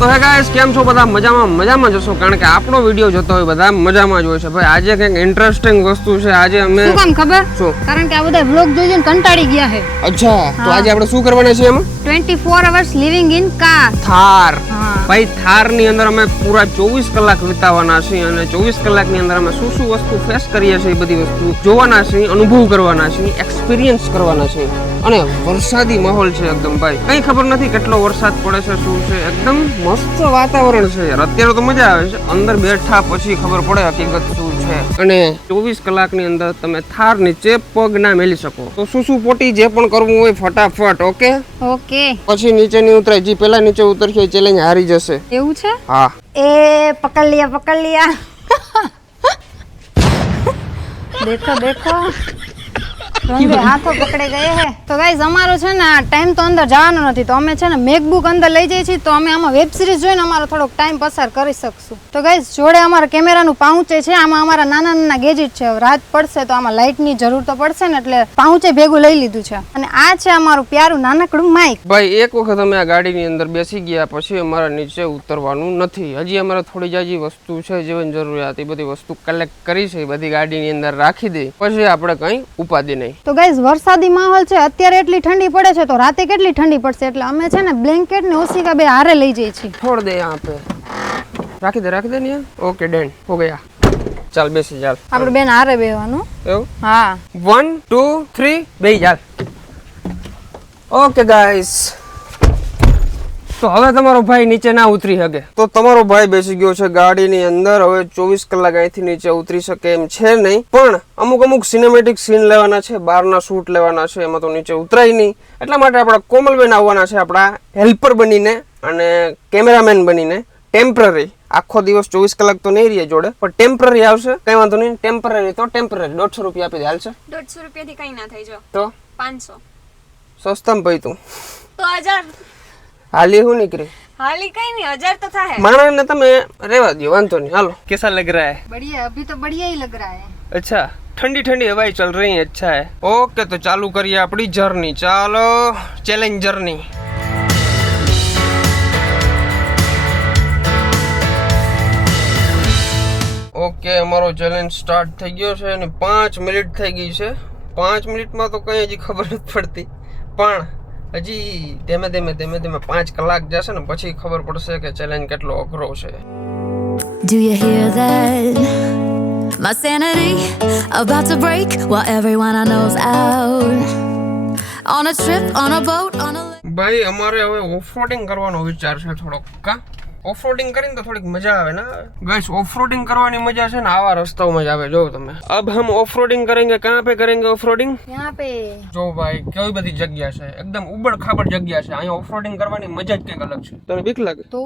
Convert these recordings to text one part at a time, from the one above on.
તો હે ગાઈસ કેમ છો બધા મજામાં જશો કારણ કે આપણો વિડિયો જોતો હોય બધા મજામાં જ હોય છે ભાઈ આજે કંઈક ઇન્ટરેસ્ટિંગ વસ્તુ છે આજે અમે શું કામ ખબર શું કારણ કે આ બધા વ્લોગ જોઈને કંટાળી ગયા છે અચ્છા તો આજે આપણે શું કરવાના છે એમાં 24 hours living in car Thar હા ભાઈ થાર ની અંદર અમે પૂરા 24 કલાક વિતાવવાના છીએ અને 24 કલાકની અંદર અમે શું વસ્તુ ફેસ કરીએ છીએ એ બધી વસ્તુ જોવાના છીએ અનુભવ કરવાના છીએ એક્સપિરિયન્સ કરવાના છીએ અને વરસાદી માહોલ છે એકદમ ભાઈ કઈ ખબર નથી કેટલો વરસાદ પડે છે શું છે એકદમ મસ્ત વાતાવરણ છે યાર અત્યારે તો મજા આવે છે અંદર બેઠા પછી ખબર પડે હકીકત શું છે અને 24 કલાકની અંદર તમે થાર નીચે પગ ના મેલી શકો તો શું પોટી જે પણ કરવું હોય ફટાફટ ઓકે ઓકે પછી નીચે ની ઉતરાય જી પેલા નીચે ઉતરશે ચેલેન્જ હારી જશે એવું છે હા એ પકડ लिया देखो देखो રંગે હાથો પકડે ગયે હે તો ગાઈઝ અમારો છે ને ટાઈમ તો અંદર જવાનો નથી તો અમે છે ને મેકબુક અંદર લઈ જઈએ છીએ તો અમે આમાં વેબ સિરીઝ જોઈને અમારો થોડોક ટાઈમ પસાર કરી શકશું તો ગાઈઝ જોડે અમારા કેમેરાનું પાઉચે છે આમાં અમારા નાના ગેજેટ છે રાત પડશે તો આમાં લાઇટની જરૂર તો પડશે ને એટલે પાઉચે ભેગું લઈ લીધું છે અને આ છે અમારું પ્યારું નાનકડું માઇક ભાઈ એક વખત અમે આ ગાડીની અંદર બેસી ગયા પછી અમારા નીચે ઉતરવાનું નથી હજી અમારે થોડી જાજી વસ્તુ છે જીવન જરૂરિયાત એ બધી વસ્તુ કલેક્ટ કરી છે એ બધી ગાડીની અંદર રાખી દે પછી આપણે કંઈ ઉપાધિ નહીં તો ગાઈઝ વરસાદી માહોલ છે અત્યારે એટલી ઠંડી પડે છે તો રાતે કેટલી ઠંડી પડશે એટલે અમે છે ને બ્લેન્કેટ ને ઓશિકા બે હારે લઈ જઈએ છીએ છોડ દે यहाँ पे રાખી દે ને ઓકે ડન હો ગયા ચાલ બેસી ચાલ આપણે બેન હારે બેહવાનું એવું હા 1 2 3 બેસી ચાલ ઓકે ગાઈસ તો હવે તમારો ભાઈ નીચે ના ઉતરી શકે તો તમારો ભાઈ બેસી ગયો છે ગાડીની અંદર હવે 24 કલાક અહીંથી નીચે ઉતરી શકે એમ છે નહીં પણ અમુક સિનેમેટિક સીન લેવાના છે બહારના શૂટ લેવાના છે એમાં તો નીચે ઉતરાય નહીં એટલા માટે આપણા કોમલબેન આવવાના છે આપણા હેલ્પર બનીને અને કેમેરામેન બનીને ટેમ્પરરી આખો દિવસ 24 કલાક તો નહીં રહે જોડે પણ ટેમ્પરરી આવશે કઈ વાંધો નહીં ટેમ્પરરી તો ટેમ્પરરી 150 રૂપિયા આપી દે હાલશે 150 રૂપિયાથી કઈ ના થઈ જો તો 500 સસ્તામાં ભાઈ તું તો 1000 હાલી હું નીકળી હાલી કઈ નહીં 1000 તો થાય માણસને તમે રેવા દો વાંધો નહીં હાલો कैसा लग रहा है बढ़िया अभी तो बढ़िया ही लग रहा है अच्छा ठंडी ठंडी हवाएं चल रही है अच्छा है ओके तो चालू करिए अपनी जर्नी चालो चैलेंज जर्नी ઓકે અમારો ચેલેન્જ સ્ટાર્ટ થઈ ગયો છે અને 5 મિનિટ થઈ ગઈ છે 5 મિનિટમાં તો કઈ હજી ખબર નથી પડતી પણ હજી ધીમે ધીમે 5 કલાક જશે ને પછી ખબર પડશે કે ચેલેન્જ કેટલો અઘરો છે Do you hear that? My sanity about to break while everyone I know's out on a trip, on a boat, on a ભાઈ અમારે હવે ઓફરોડિંગ કરવાનો વિચાર છે થોડોક કા ઓફરોડિંગ કરીને તો થોડીક મજા આવે ને ગાઈસ ઓફરોડિંગ કરવાની મજા છે ને આવા રસ્તાઓમાં જ આવે જો તમે અબ હમ ઓફરોડિંગ કરેંગે કહાં पे करेंगे ઓફરોડિંગ यहाँ पे જો ભાઈ કેવી બધી જગ્યા છે એકદમ ઉબડ ખાબડ જગ્યા છે અહીંયા ઓફરોડિંગ કરવાની મજા જ કંઈક અલગ છે તને બીક લાગે તો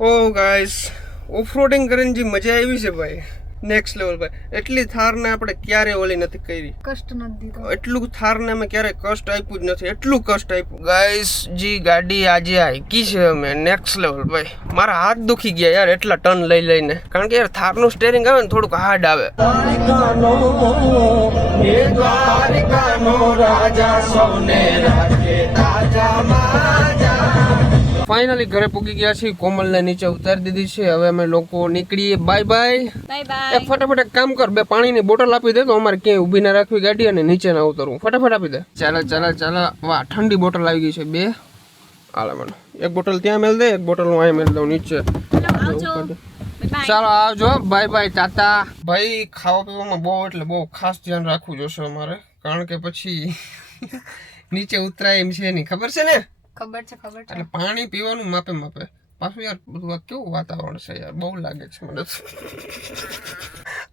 ઓ ગાઈસ ઓફરોડિંગ કરીને જે મજા આવી છે ભાઈ નેક્સ્ટ લેવલ ભાઈ એટલી થારને આપણે ક્યારે ઓલી નથી કરી કષ્ટ નથી દીધો એટલું થારને અમે ક્યારે કષ્ટ આપ્યું જ નથી એટલું કષ્ટ આપ્યું ગાઈસ જી ગાડી આજે આકી છે અમે નેક્સ્ટ લેવલ ભાઈ મારા હાથ દુખી ગયા યાર એટલા ટર્ન લઈને કારણ કે યાર થારનું સ્ટેરિંગ આવે ને થોડુંક હાર્ડ આવે ફાઇનલી ઘરે પૂગી ગયા છીએ કોમલને નીચે ઉતારી દીધી છે હવે અમે લોકો નીકળીએ બાય બાય બાય બાય ફટાફટ એક કામ કર બે પાણીની બોટલ આપી દે તો અમારે ક્યાંય ઊભી ના રાખવી ગાડી અને નીચે ના ઉતરવું ફટાફટ આપી દે ચાલો વાહ ઠંડી બોટલ આવી ગઈ છે બે હાલે મને એક બોટલ ત્યાં મેલ દે એક બોટલ હું અહીંયા મેલ દઉં નીચે ચાલો આવજો બાય બાય તાતા ભાઈ ખાવા પીવામાં બહુ એટલે બહુ ખાસ ધ્યાન રાખવું જોશે અમારે કારણ કે પછી નીચે ઉતરાય એમ છે નહીં ખબર છે ને ખબર છે એટલે પાણી પીવાનું માપે પાછું યાર બધું આ કેવું વાતાવરણ છે યાર બહુ લાગે છે મને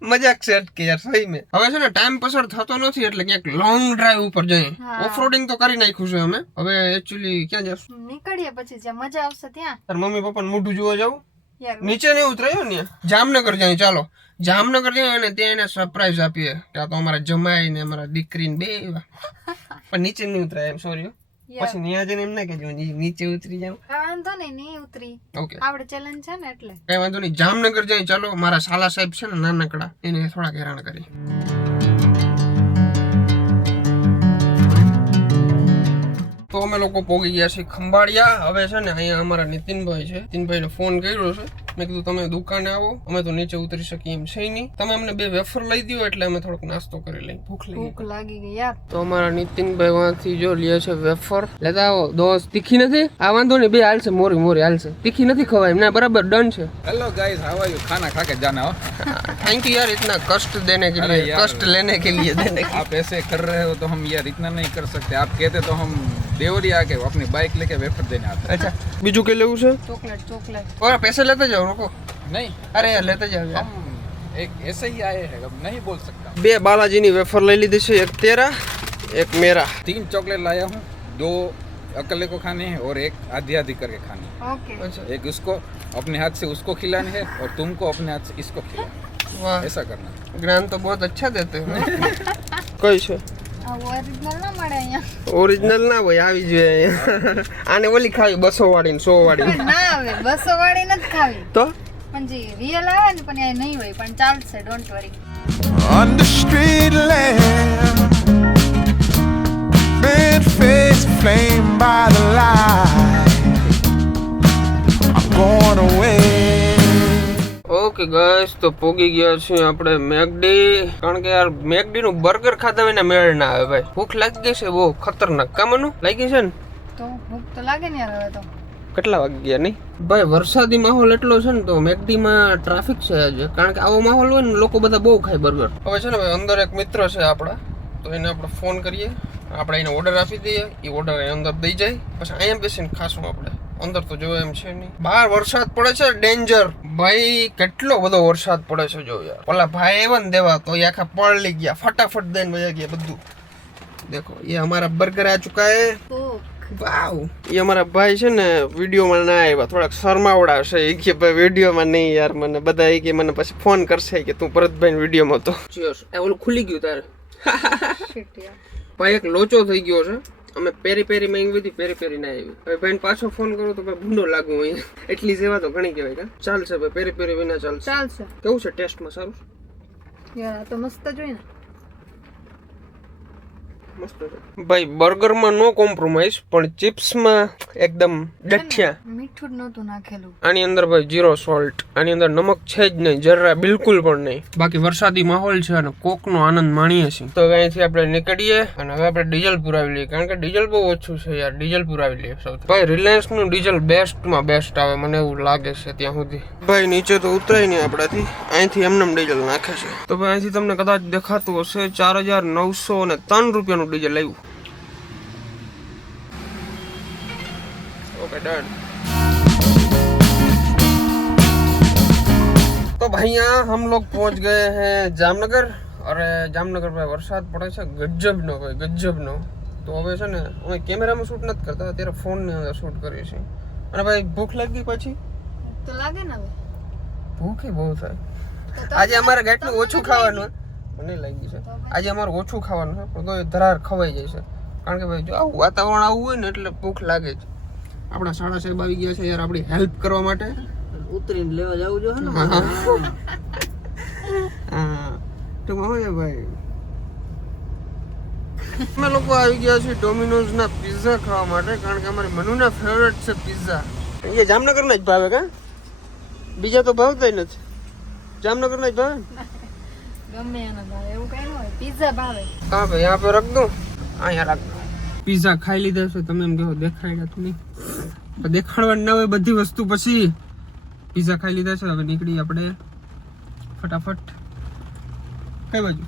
મજાક છે અટકે યાર સહી મેં. હવે છે ને ટાઈમ પસાર થતો નથી એટલે ક્યાંક લોંગ ડ્રાઈવ ઉપર જઈએ. ઓફ રોડિંગ તો કરી નાખ્યું છે અમે. હવે એકચ્યુઅલી ક્યાં જશું? નીકળીએ પછી જ્યાં મજા આવશે ત્યાં. તાર મમ્મી પપ્પાને મોઢું જોવા જાવ. યાર નીચે નહીં ઉતરાયો ને. જામનગર જઈએ ચાલો. જામનગર જઈએ અને ત્યાં એને સરપ્રાઈઝ આપીએ કે આ તો અમારા જમાઈ ને અમારા દીકરી ને બે એવા. પણ નીચે નહીં ઉતરાય એમ સોરી. પછી ત્યાં જઈને એમ ના કહેજો નીચે ઉતરી જાવ. વાંધો નહીં ઉતરી. ઓકે આપણે ચેલેન્જ છે ને એટલે કઈ વાંધો નહીં. જામનગર જઈએ ચાલો. મારા સાલા સાહેબ છે ને નાનકડા એને થોડાક હેરાન કરી. તો અમે લોકો પોગી ગયા છીએ ખંભાળિયા. હવે છે ને અહીંયા અમારા નીતિનભાઈ છે. નીતિનભાઈને ફોન કર્યો છે. મેં કીધું તમે દુકાને આવો, અમે તો નીચે ઉતરી શકીએ એમ છે નહીં. તમે અમને 2 વેફર લઈ દો એટલે અમે થોડોક નાસ્તો કરી લઈએ. ભૂખ લાગી ગઈ યાર. તો અમારા નીતિનભાઈ વાંથી જો લે છે વેફર. લેતા આવો. દોસ્ત તીખી નથી? આ વાંધો નહીં, 2 હાલશે. મોરી મોરી હાલશે. તીખી નથી ખવાય એમને. બરાબર ડન છે. Hello guys, how are you? खाना खा के जाना हो. थैंक यू यार इतना कष्ट देने के लिए, कष्ट लेने के लिए देने के. आप ऐसे कर रहे हो तो हम यार इतना नहीं कर सकते. आप कहते तो हम देवरिया आके अपनी बाइक लेके वेफर देने आते. अच्छा બીજું કે લેવું છે? ચોકલેટ और पैसे लेते जाओ. रुको. नहीं, अरे यार लेते जाओ यार. हम एक ऐसे ही आए हैं, अब नहीं बोल सकता. 2 બાલાજીની વેફર લઈ લીધી છે. એક તેરા, એક મેરા. 3 चॉकलेट लाया हूँ. 2 अकेले को खाने हैं और एक आधी आधी करके खानी है. ઓકે. अच्छा एक उसको अपने हाथ से उसको खिलानी है और तुमको अपने हाथ से इसको खिलाना. वाह, ऐसा करना. ज्ञान तो बहुत अच्छा देते हो. કઈ છે? આ ઓરિજિનલ ના મળે અહીંયા. ઓરિજિનલ ના હોય, આવી જોઈએ અહીંયા. આને ઓલી ખાવી 200 વાળી ને 100 વાળી. ના આવે 200 વાળી નથી ખાવી. તો પણ જે રિયલ આવે ને પણ એ નહીં હોય પણ ચાલશે. Don't worry. On the street lamp, bent face flame by the light. I'm going away. Okay guys, તો પોગી ગયા છીએ આપણે મેકડી. કારણ કે યાર મેકડી નું બર્ગર ખાતા વિના મેળ ના આવે ભાઈ. ભૂખ લાગી ગઈ છે બહુ ખતરનાક. કામનું લાગી છે ને? તો ભૂખ તો લાગે ને યાર હવે તો. કેટલા વાગી ગયા નહીં ભાઈ? વરસાદી માહોલ એટલો છે ને તો મેકડી માં ટ્રાફિક છે આજે. કારણ કે આવો માહોલ હોય ને લોકો બધા બહુ ખાય બર્ગર. હવે છે ને ભાઈ અંદર એક મિત્ર છે આપણા, તો એને આપણે ફોન કરીએ. આપણે એને ઓર્ડર આપી દઈએ. એ ઓર્ડર અંદર દઈ જાય. પછી અહીંયા બેસીને ખાશું આપણે. અંદર તો જોવે એમ છે નહીં. બહાર વરસાદ પડે છે ડેન્જર ભાઈ. કેટલો બધો વરસાદ પડે છે જો યાર. ઓલા ભાઈ એવા ને દેવા તો એ આખા પડી ગયા. ફટાફટ દઈને વયા ગયા બધું. દેખો ये हमारा बर्गर आ चुका है. વાવ. એ અમારા ભાઈ છે ને વિડીયોમાં ના આવ્યા. થોડાક શરમાવડા છે. એ કે ભાઈ વિડીયોમાં નહીં યાર. મને બધા એ કે મને પછી ફોન કરશે કે તું ભરતભાઈ વિડીયોમાં હતો. ચીયર્સ. એ ઓલું ખુલી ગયું તારે. શિટ યાર. ભાઈ એક લોચો થઈ ગયો છે. અમે પેરી પેરી માંગવી હતી, પેરી પેરી ના આવી. હવે ભાઈને પાછો ફોન કરું તો ભાઈ ભૂંડો લાગુ અહીંયા. એટલી સેવા તો ઘણી કહેવાય. કા ચાલશે ભાઈ, પેરી પેરી વિના ચાલશે. ચાલશે કેવું છે ટેસ્ટમાં? સારું યાર. આ તો મસ્ત જોઈ ને. મસ્ત છે ભાઈ. બર્ગરમાં નો કોમ્પ્રોમાઇઝ, પણ ચિપ્સમાં એકદમ ડઠિયા. મીઠું જ નહોતું નાખેલું. આની અંદર ભાઈ 0 સોલ્ટ. આની અંદર નમક છે જ નહીં, જરા બિલકુલ પણ નહીં. બાકી વરસાદી માહોલ છે અને કોકનો આનંદ માણીએ છીએ. તો અહીંથી આપણે નીકળીએ અને હવે આપણે ડીઝલ પુરાવી લઈએ. કારણ કે ડીઝલ બહુ ઓછું છે યાર. ડીઝલ પુરાવી લઈએ સૌથી. ભાઈ રિલાયન્સ નું ડીઝલ બેસ્ટમાં બેસ્ટ આવે મને એવું લાગે છે ત્યાં સુધી. ભાઈ નીચે તો ઉતરાય નહીં આપણાથી. અહીંથી એમનેમ ડીઝલ નાખે છે. તો ભાઈ અહીંથી તમને કદાચ દેખાતું હશે 4903 રૂપિયાનું ડીઝલ આવ્યું. Okay done. तो भैया हम लोग पहुंच गए हैं जामनगर. और जामनगर में वरसाद પડે છે ગજબનો ભાઈ, ગજબનો. તો હવે છે ને અમે કેમેરામાં શૂટ નથી કરતા, અત્યારે ફોનની અંદર શૂટ કરીએ છીએ. અને ભાઈ ભૂખ લાગી પછી તો લાગે ને હવે. ભૂખી બહુ થાય. આજે અમારે કેટલું ઓછું ખાવાનું. મને લાગી છે આજે અમારે ઓછું ખાવાનું છે પણ તો ધરાર ખવાઈ જાય છે. કારણ કે ભાઈ જો આવું વાતાવરણ આવું હોય ને એટલે ભૂખ લાગે જ. આપણા સાડા સાહેબ આવી ગયા છે યાર આપણી હેલ્પ કરવા માટે. ઉતરીને લેવા જવું જોઈએ ને. હા તો હોય ભાઈ. અમે લોકો આવી ગયા છીએ ડોમિનોઝ ના પિઝા ખાવા માટે. કારણ કે અમારી મનુના ફેવરેટ છે પિઝા. એ જામનગર ના જ ભાવે. કા બીજા તો ભાવતા નથી. જામનગર ના જ ભાવે. ગમે એના ભાવે એવું કઈ ન હોય. પિઝા ભાવે. હા ભાઈ यहाँ पे रख दो. અહીંયા રાખ દો. પિઝા ખાઈ લીધા છે. તમે એમ કહો દેખાડ્યા તો નહીં. દેખાડવાનું ના હોય બધી વસ્તુ. પછી પિઝા ખાઈ લીધા છે. હવે નીકળી આપણે ફટાફટ. કઈ બાજુ?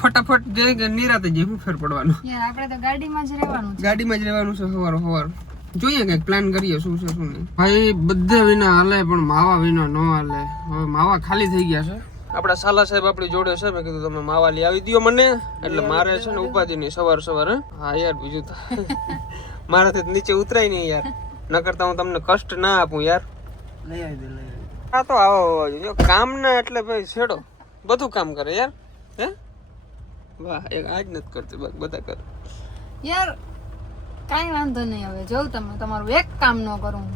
ફટાફટ જઈ કે નિરાતે જઈ. શું ફેર પડવાનું? યાર આપણે તો ગાડીમાં જ રહેવાનું છે. ગાડીમાં જ રહેવાનું છે. સવાર જોઈએ કઈક પ્લાન કરીએ શું છે શું નહીં. ભાઈ બધે વિના હાલે પણ માવા વિના ન હાલે. હવે માવા ખાલી થઈ ગયા છે. આપણા સાલા સાહેબ આપણી જોડે છે. મેં કીધું તમે માવા લઈ આવી દો મને, એટલે મારે છે ને ઉપાધિ નહીં સવાર હા યાર બીજું તો મારાથી તો નીચે ઉતરાય નહીં યાર, ન કરતા હું તમને કષ્ટ ના આપું યાર. લઈ આવી દે લઈ આવી. આ તો આવો જો કામ ના એટલે ભાઈ છેડો બધું કામ કરે યાર. હે વાહ, એક આજ નથી કરતી બધા કરે. યાર કાંઈ વાંધો નહીં, હવે જોઉં તમે તમારું એક કામ ન કરું.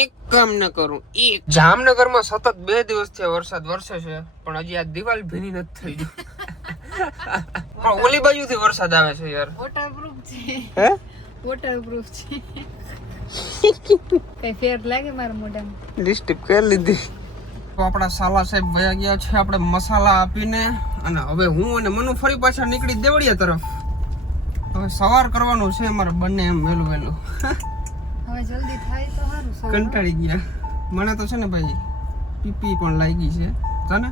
એક કામ ન કરું એક. જામનગરમાં સતત 2 દિવસથી વરસાદ વરસે છે, પણ હજી આ દિવાલ ભીની નથી થઈ ગઈ. પણ ઓલી બાજુથી વરસાદ આવે છે યાર. વોટરપ્રૂફ છે, હે વોટરપ્રૂફ છે. કઈ ફેર લાગે મારા મોઢામાં? લિપસ્ટિક કરી લીધી. તો આપણા સાલા સાહેબ વયા ગયા છે આપણે મસાલા આપીને, અને હવે હું અને મનુ ફરી પાછા નીકળી દેવડિયા તરફ. હવે સવાર કરવાનું છે અમારે બંને એમ વહેલું હવે જલ્દી થાય તો સારું. કંટાળી ગયા. મને તો છે ને ભાઈ પીપી પણ લાગી છે. તને?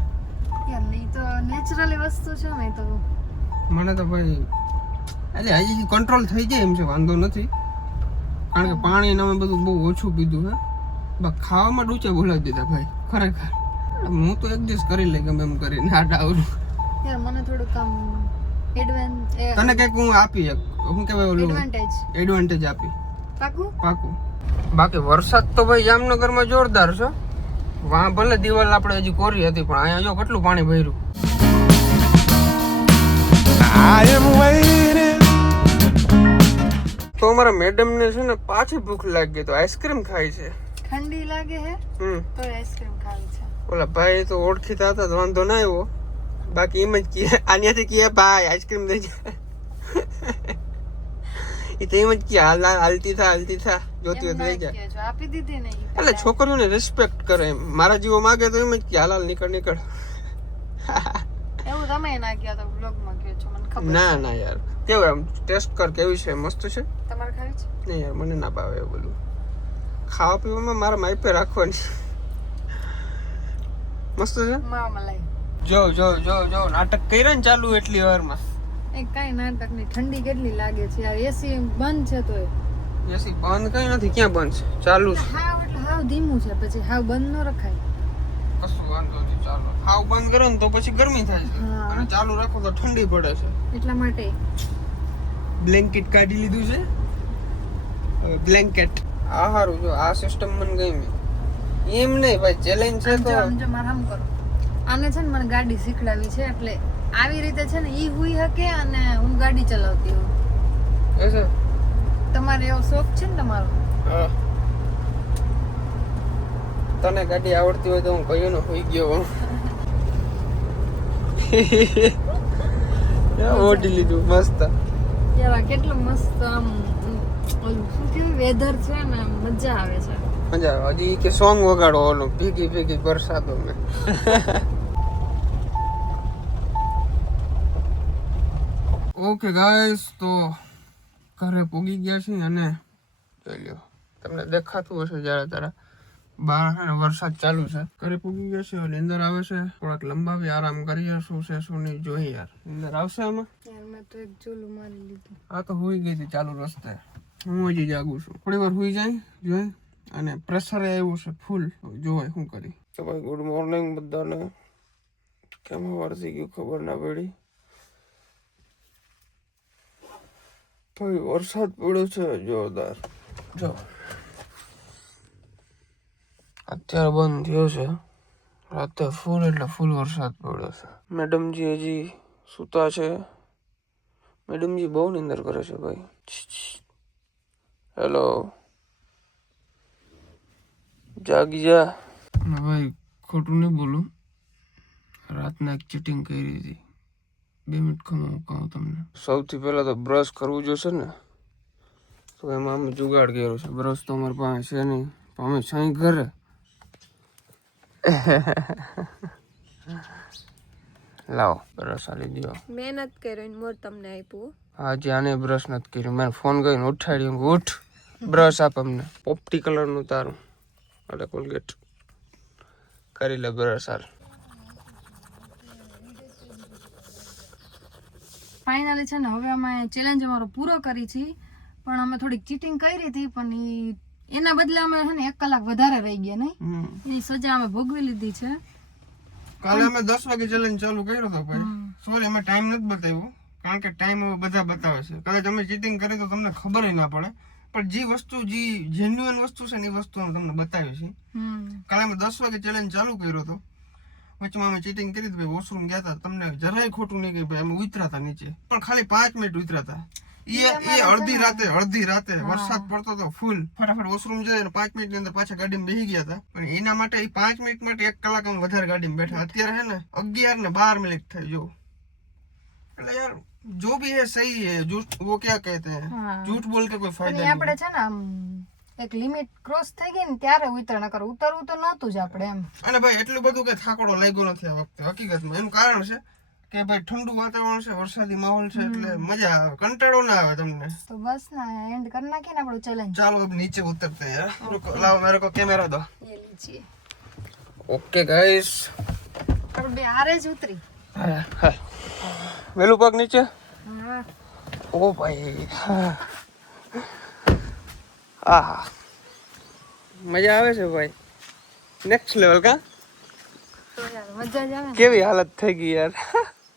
યાર નહીં તો નેચરલી વસ્તુ છે ને, તો મને તો ભાઈ એટલે હજી કંટ્રોલ થઈ જાય એમ છે, વાંધો નથી. કારણ કે પાણી ને અમે બધું બહુ ઓછું પીધું હે. બસ ખાવામાં ડૂચા બોલાવી દીધા ભાઈ ખરેખર. હું તો એડજસ્ટ કરી લઈ ગમે એમ કરીને આ ડાવરું. યાર મને થોડુંક આમ તને કઈક હું આપી શું કહેવાય ઓલું એડવાન્ટેજ આપી પાકું. બાકી વરસાદ તો ભાઈ જામનગરમાં જોરદાર છે. વાં ભલે દિવાલ આપણે હજી કોરી હતી, પણ અહીંયા જો કેટલું પાણી ભર્યું. I am waiting. તો અમારા મેડમ ને છે ને પાછી ભૂખ લાગી, તો આઈસ્ક્રીમ ખાઈ છે. ઠંડી લાગે હે તો આઈસ્ક્રીમ ખાવી છે. ઓલા ભાઈ તો ઓળખીતા હતા તો વાંધો ના આવ્યો. બાકી એમ જ કહે આન્યાથી કહે ભાઈ આઈસ્ક્રીમ દઈ જાય. એ તો એમ જ કહે હાલતી થા જોતી હોય તો લઈ જાય. આપી દીધી ને એટલે છોકરીઓને રિસ્પેક્ટ કરે એમ. મારા જીવો માગે તો એમ જ કે હાલ નીકળ. એવું તમે ના કહ્યા તો બ્લોગમાં કહો છો, મને ખબર. ના યાર કેવું એમ ટેસ્ટ કર કેવી છે, મસ્ત છે. તમારે ખાવી છે? નહીં યાર મને ના ભાવે એવું બધું. ખાવા પીવામાં મારા માઈપે રાખવાની. મસ્ત છે. માવામાં લાઈ જો નાટક કર્યા ને ચાલુ એટલી વારમાં. એ કઈ નાટક નહીં. ઠંડી કેટલી લાગે છે યાર. એસી બંધ છે તો એસી બંધ કઈ નથી. ક્યાં બંધ છે? ચાલુ છે. હાવ એટલે હાવ ધીમું છે, પછી હાવ બંધ ન રખાય. કશું વાંધો નથી. ચાલો હાવ બંધ કરો ને તો પછી ગરમી થાય છે, હા. અને ચાલુ રાખો તો ઠંડી પડે છે. એટલા માટે બ્લેન્કેટ કાઢી લીધું છે. હવે બ્લેન્કેટ આ હારું. જો આ સિસ્ટમ મને ગમી. એમ નહીં ભાઈ ચેલેન્જ છે તો સમજો મારે આમ કરો. આને છે ને મને ગાડી શીખડાવી છે, એટલે આવી રીતે છે ને ઈ હુઈ શકે અને હું ગાડી ચલાવતી હોઉં. એ છે. તમારે એવો શોખ છે ને તમારો? હા. તને ગાડી આવડતી હોય તો હું કયો ને હોઈ ગયો. ઓડી લીધું મસ્ત. યાર કેટલું મસ્ત આમ ઓલું શું કહેવાય વેધર છે ને, મજા આવે છે. મજા આવે. હજી કે સોંગ વગાડો ઓલું ભીગી વરસાદો મેં. ઓકે ગાઈસ, તો ઘરે પૂગી ગયા છે અને જોઈ લ્યો તમને દેખાતું હશે જ્યારે તારા બહાર છે ને વરસાદ ચાલુ છે. ઘરે પૂગી ગયા છે. નીંદર આવે છે. થોડાક લંબાવી આરામ કરીએ. શું છે શું નહીં જોઈએ યાર. નીંદર આવશે આમાં? યાર મેં તો એક ઝોલું મારી લીધું. આ તો હોઈ ગઈ હતી ચાલુ રસ્તે. હું હજી જાગું છું. થોડી વાર હોઈ જાય જોઈ. અને પ્રેશરે આવ્યું છે ફૂલ. જોવાય શું કરી. તો ભાઈ ગુડ મોર્નિંગ બધાને. કેમ વરસી ગયું ખબર ના પડી. ભાઈ વરસાદ પડ્યો છે જોરદાર. જો અત્યારે બંધ થયો છે. રાતે ફૂલ એટલે ફૂલ વરસાદ પડ્યો છે. મેડમજી હજી સૂતા છે. મેડમજી બહુ નિંદર કરે છે ભાઈ. હેલો જાગી જા. ભાઈ ખોટું નહીં બોલું, રાતના એક ચીટિંગ કરી હતી. 2 મિનિટ ખમો કહું તમને. સૌથી પહેલા તો બ્રશ કરવું જોશે ને, તો એમાં અમે જુગાડ કર્યો છે. બ્રશ તો અમારી પાસે છે નહીં, તો અમે સાઈ ઘરે. લાવો બ્રશ આલી દો. મહેનત કર્યો મોર તમને આપ્યું. આજે આને બ્રશ નથી કર્યું. મેં ફોન કરીને ઉઠાડ્યું. ઉઠ બ્રશ આપ અમને. પોપટી કલરનું તારું એટલે કોલગેટ કરી લે બ્રશ હાલ. ફાઇનલી છે ને હવે અમે ચેલેન્જ અમારો પૂરો કરી છે, પણ અમે થોડીક ચીટિંગ કરી હતી, પણ એના બદલે અમે છે ને 1 કલાક વધારે રહી ગયા નહીં. એની સજા અમે ભોગવી લીધી છે. કાલે અમે 10 વાગે ચેલેન્જ ચાલુ કર્યો હતો ભાઈ. સોરી અમે ટાઈમ નથી બતાવ્યો કારણ કે ટાઈમ હવે બધા બતાવે છે. કદાચ અમે ચીટિંગ કરી તો તમને ખબર ના પડે, પણ જે વસ્તુ જે જેન્યુઅન વસ્તુ છે ને એ વસ્તુ અમે તમને બતાવી છે. કાલે અમે 10 વાગે ચેલેન્જ ચાલુ કર્યો હતો, વચમાં અમે ચીટિંગ કરી હતી ભાઈ. વોશરૂમ ગયા હતા, તમને જરાય ખોટું નહીં ગયું ભાઈ. અમે ઉતરા હતા નીચે, પણ ખાલી 5 મિનિટ ઉતરા હતા. એ અડધી રાતે વરસાદ પડતો હતો ફૂલ. ફટાફટ વોશરૂમ જઈને 5 મિનિટ ની અંદર પાછા ગાડીમાં બેસી ગયા હતા. પણ એના માટે એ 5 મિનિટ માટે 1 કલાક અમે વધારે ગાડીમાં બેઠા. અત્યારે હે ને 11 ને 12 મિનિટ થઈ જો. એટલે યાર जो भी है सही है, झूठ वो क्या कहते हैं, झूठ बोल के कोई फायदा नहीं. આપણે છે ને આમ એક લિમિટ ક્રોસ થઈ ગઈ ને ત્યારે ઉતર ન કરો. ઉતરવું તો નહોતું જ આપણે એમ. અને ભાઈ એટલું બધું કે થાકડો લાગ્યો નથી આ વખતે હકીકતમાં. એનું કારણ છે કે ભાઈ ઠંડુ વાતાવરણ છે, વરસાદી માહોલ છે, એટલે મજા આવે, કંટાળો ના આવે તમને. તો બસ ના એન્ડ કરી નાખીએ ને આપણું ચેલેન્જ. ચાલો अब नीचे उतरते हैं. रुको, लाओ मेरे को कैमरा दो. ये लीजिए. ओके गाइस, આપણે બે હારે જ ઉતરી. વેલું પગ નીચે. હા ઓ ભાઈ, આહા મજા આવે છે ભાઈ. નેક્સ્ટ લેવલ કા. તો યાર મજા જ આવે ને. કેવી હાલત થઈ ગઈ યાર.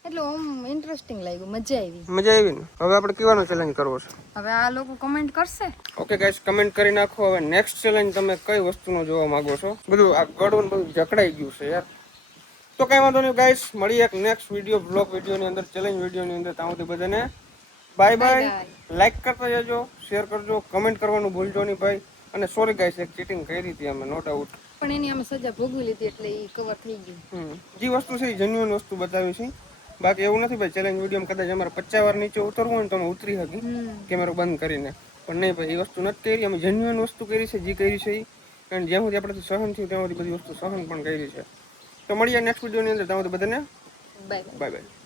એટલે ઓમ ઇન્ટરેસ્ટિંગ લાગ્યું, મજા આવી. મજા આવી ને. હવે આપણે કીવાનો ચેલેન્જ કરવો છે. હવે આ લોકો કમેન્ટ કરશે. ઓકે ગાઈસ, કમેન્ટ કરી નાખો. હવે નેક્સ્ટ ચેલેન્જ તમે કઈ વસ્તુનો જોવા માંગો છો. બધું આ ગળવું બધું જકડાઈ ગયું છે યાર. તો કઈ વાંધો નહીં ગાઈસ, મળીએ એક નેક્સ્ટ વિડીયો, બ્લોગ વિડીયોની અંદર, ચેલેન્જ વિડીયોની અંદર. ત્યાં સુધી બધાને બાય બાય. લાઈક કરતા જજો, શેર કરજો, કમેન્ટ કરવાનું ભૂલજો નહીં ભાઈ. અને સોરી ગાઈસ, એક ચીટિંગ કરી હતી અમે, નો ડાઉટ. પણ એની અમે સજા ભોગવી લીધી એટલે એ કવર થઈ ગયું. જે વસ્તુ છે એ જેન્યુઅન વસ્તુ બતાવી છે. બાકી એવું નથી ભાઈ, ચેલેન્જ વિડીયોમાં કદાચ અમારે 50 વાર નીચે ઉતરવું હોય ને તો અમે ઉતરી શકી કેમેરો બંધ કરીને. પણ નહીં ભાઈ, એ વસ્તુ નથી કરી. અમે જેન્યુઅન વસ્તુ કરી છે, જે કરી છે એ. કારણ જ્યાં સુધી આપણાથી સહન થયું ત્યાં સુધી બધી વસ્તુ સહન પણ કરી છે. તો મળીએ નેક્સ્ટ વિડીયોની અંદર. ત્યાં સુધી બધાને બાય બાય બાય.